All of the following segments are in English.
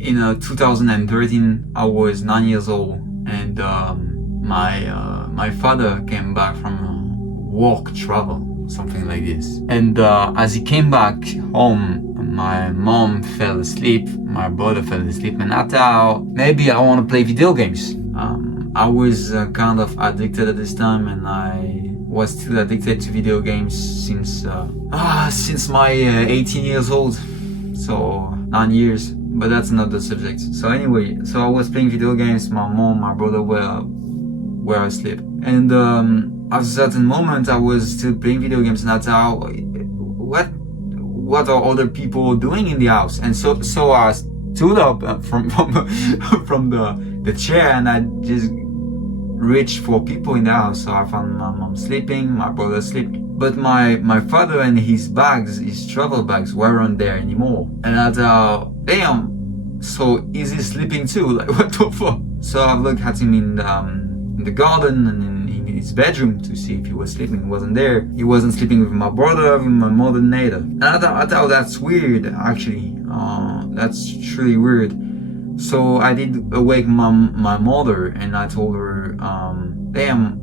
in 2013, I was 9 years old, and my father came back from work travel, something like this. And as he came back home, my mom fell asleep, my brother fell asleep, and I thought maybe I want to play video games. I was kind of addicted at this time, and I was still addicted to video games since my 18 years old, so 9 years. But that's not the subject. So anyway, so I was playing video games. My mom, my brother were asleep, and at a certain moment I was still playing video games, and I thought, what are other people doing in the house? And so I stood up from the chair, and I just reached for people in the house. So I found my mom sleeping, my brother sleeping, but my father and his travel bags weren't there anymore. And I thought, damn, so is he sleeping too? Like, what the fuck? So I looked at him in the garden and in his bedroom to see if he was sleeping. He wasn't there. He wasn't sleeping with my brother, with my mother, neither. And I thought that's weird, actually. That's truly weird. So I did awake my mother, and I told her, damn,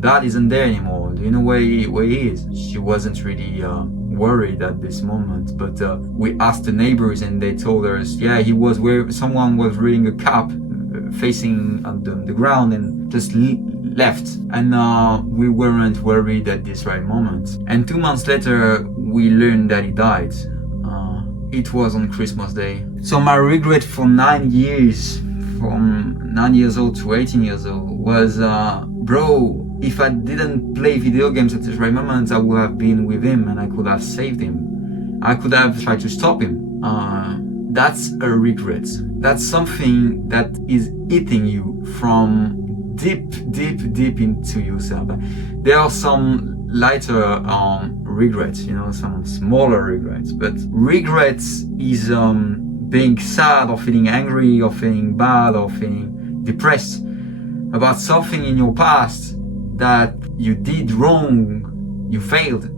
Dad isn't there anymore. Do you know where he is? She wasn't really worried at this moment, but we asked the neighbors, and they told us, yeah, he was where someone was reading a cap facing on the ground and just left. And we weren't worried at this right moment. And 2 months later, we learned that he died. It was on Christmas Day. So my regret for 9 years, from 9 years old to 18 years old, was, bro, if I didn't play video games at this right moment, I would have been with him, and I could have saved him. I could have tried to stop him. That's a regret. That's something that is eating you from deep into yourself. There are some lighter regrets, some smaller regrets, but regrets is being sad, or feeling angry, or feeling bad, or feeling depressed about something in your past that you did wrong, you failed,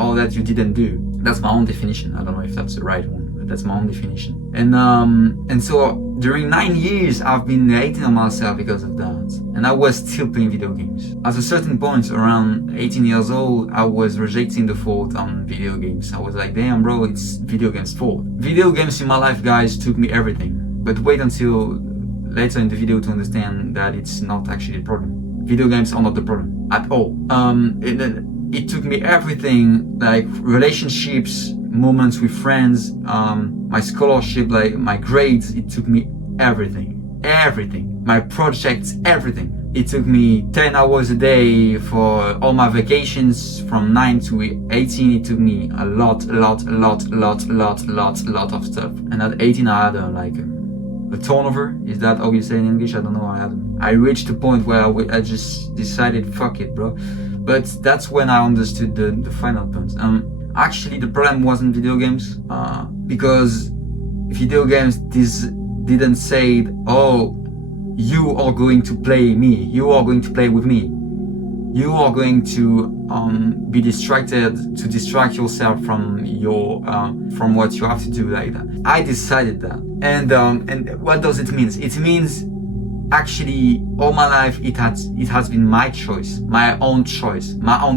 or that you didn't do. That's my own definition. I don't know if that's the right one, but that's my own definition. And so during 9 years, I've been hating on myself because of that. And I was still playing video games. At a certain point, around 18 years old, I was rejecting the fault on video games. I was like, damn, bro, it's video games' fault. Video games in my life, guys, took me everything. But wait until later in the video to understand that it's not actually the problem. Video games are not the problem at all. It took me everything, like relationships, moments with friends, my scholarship, like my grades. It took me everything. My projects, everything. It took me 10 hours a day for all my vacations from 9 to 18. It took me a lot of stuff. And at 18 I had a turnover. Is that how you say in English? I don't know. I reached a point where I just decided, fuck it, bro. But that's when I understood the final point. Actually, the problem wasn't video games, because video games didn't say, oh, you are going to play me, you are going to play with me, you are going to be distracted, to distract yourself from from what you have to do, like that. I decided that, and what does it mean? It means, actually, all my life it has been my choice, my own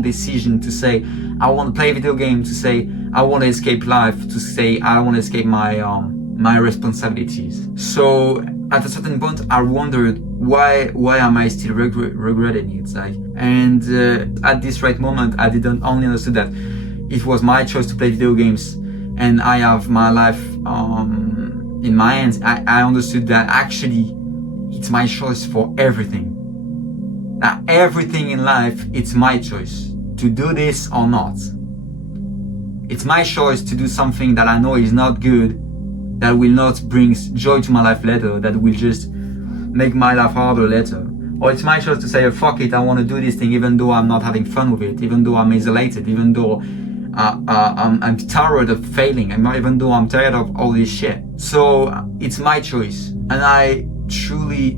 decision to say I want to play video game, to say I want to escape life, to say I want to escape my responsibilities. So at a certain point, I wondered why am I still regretting it? And at this right moment, I didn't only understood that it was my choice to play video games, and I have my life in my hands. I understood that actually it's my choice for everything. Now, everything in life, it's my choice to do this or not. It's my choice to do something that I know is not good, that will not bring joy to my life later, that will just make my life harder later. Or it's my choice to say, fuck it, I want to do this thing even though I'm not having fun with it, even though I'm isolated, even though I'm tired of failing, even though I'm tired of all this shit. So it's my choice. And I truly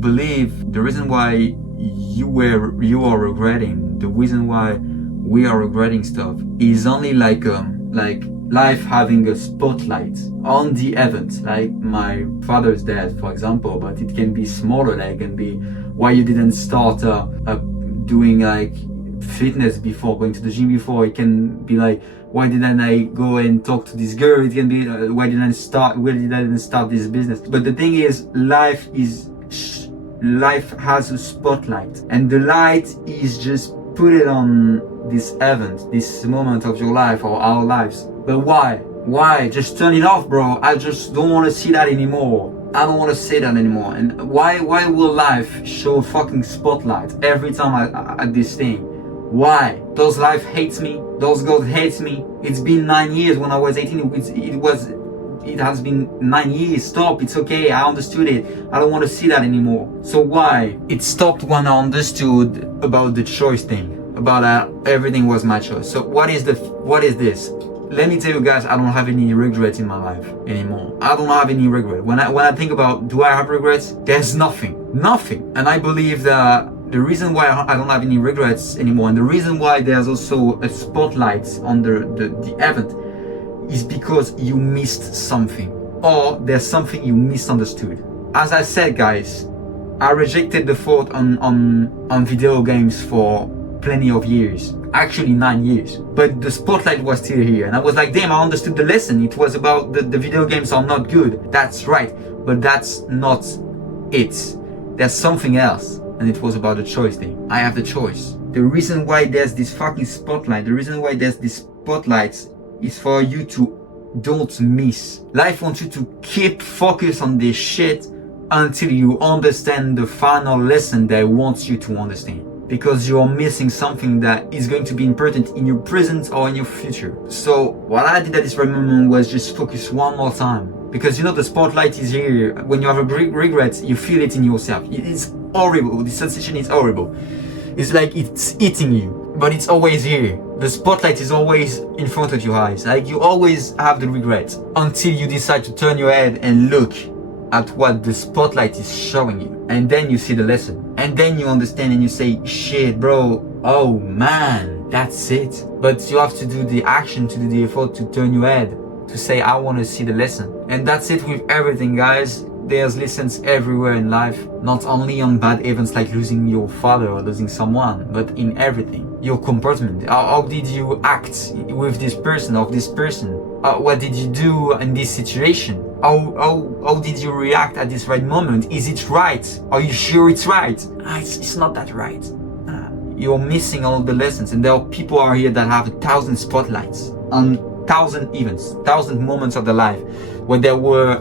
believe the reason why you are regretting, the reason why we are regretting stuff is only like life having a spotlight on the event, like my father's death, for example, but it can be smaller, like it can be why you didn't start doing like fitness before, going to the gym before. It can be like, why didn't I go and talk to this girl? It can be why didn't I start this business? But the thing is, life has a spotlight, and the light is just put it on this event, this moment of your life or our lives. But why just turn it off, bro? I just don't want to see that anymore. I don't want to say that anymore. And why will life show a fucking spotlight every time at this thing? Why? Does life hate me? Does God hate me? It's been 9 years. When I was 18, it has been 9 years. Stop. It's okay. I understood it. I don't want to see that anymore. So why? It stopped when I understood about the choice thing, about everything was my choice. So what is this? Let me tell you guys, I don't have any regrets in my life anymore. I don't have any regret. When I think about, do I have regrets? There's nothing. And I believe that the reason why I don't have any regrets anymore, and the reason why there's also a spotlight on the event, is because you missed something, or there's something you misunderstood. As I said, guys, I rejected the thought on video games for plenty of years, actually 9 years, but the spotlight was still here, and I was like, damn, I understood the lesson. It was about the video games are not good. That's right, but that's not it. There's something else, and it was about the choice thing. I have the choice. The reason why there's this fucking spotlight, the reason why there's this spotlight is for you to don't miss. Life wants you to keep focus on this shit until you understand the final lesson that it wants you to understand. Because you're missing something that is going to be important in your present or in your future. So what I did at this very moment was just focus one more time. Because you know the spotlight is here. When you have a regret, you feel it in yourself. It's horrible. The sensation is horrible. It's like it's eating you, but it's always here. The spotlight is always in front of your eyes. Like you always have the regret until you decide to turn your head and look at what the spotlight is showing you. And then you see the lesson. And then you understand and you say, shit, bro, oh man, that's it. But you have to do the action, to do the effort to turn your head, to say, I want to see the lesson. And that's it with everything, guys. There's lessons everywhere in life, not only on bad events like losing your father or losing someone, but in everything. Your comportment. How did you act with this person, of this person? What did you do in this situation? How did you react at this right moment? Is it right? Are you sure it's right? It's not that right. You're missing all the lessons, and there are people out here that have 1,000 spotlights on 1,000 events, 1,000 moments of their life where they were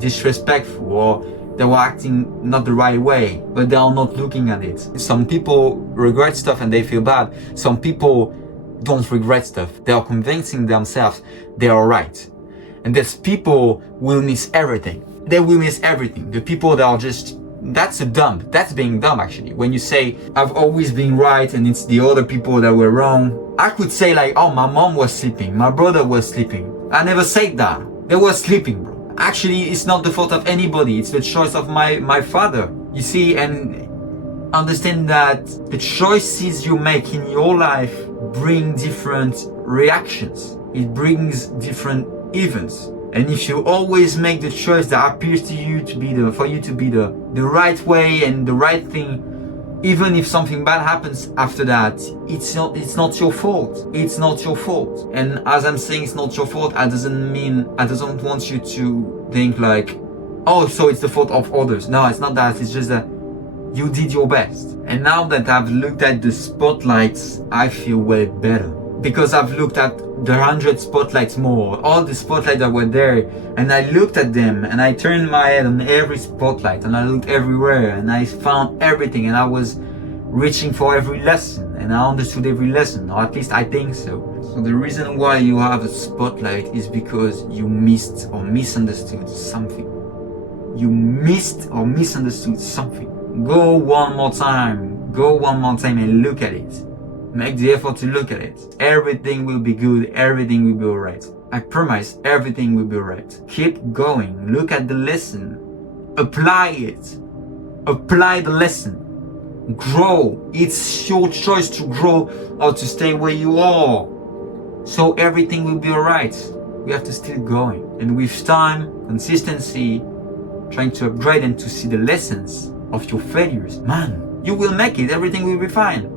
disrespectful or they were acting not the right way, but they are not looking at it. Some people regret stuff and they feel bad. Some people don't regret stuff. They are convincing themselves they are right. And these people will miss everything. They will miss everything. The people that are just, that's being dumb actually. When you say, I've always been right and it's the other people that were wrong. I could say like, oh, my mom was sleeping, my brother was sleeping. I never said that. They were sleeping, bro. Actually, it's not the fault of anybody. It's the choice of my father. You see, and understand that the choices you make in your life bring different reactions. It brings different events. And if you always make the choice that appears to you to be for you to be the right way and the right thing, even if something bad happens after that, it's not your fault. It's not your fault. And as I'm saying it's not your fault, I don't want you to think like, oh, so it's the fault of others. No, it's not that. It's just that you did your best. And now that I've looked at the spotlights, I feel way better. Because I've looked at the 100 spotlights more, all the spotlights that were there, and I looked at them and I turned my head on every spotlight and I looked everywhere and I found everything and I was reaching for every lesson and I understood every lesson, or at least I think so. So the reason why you have a spotlight is because you missed or misunderstood something. You missed or misunderstood something. Go one more time and look at it. Make the effort to look at it. Everything will be good. Everything will be alright. I promise everything will be alright. Keep going. Look at the lesson. Apply it. Apply the lesson. Grow. It's your choice to grow or to stay where you are. So everything will be alright. we have to still going. And with time, consistency, trying to upgrade and to see the lessons of your failures, man, you will make it. Everything will be fine.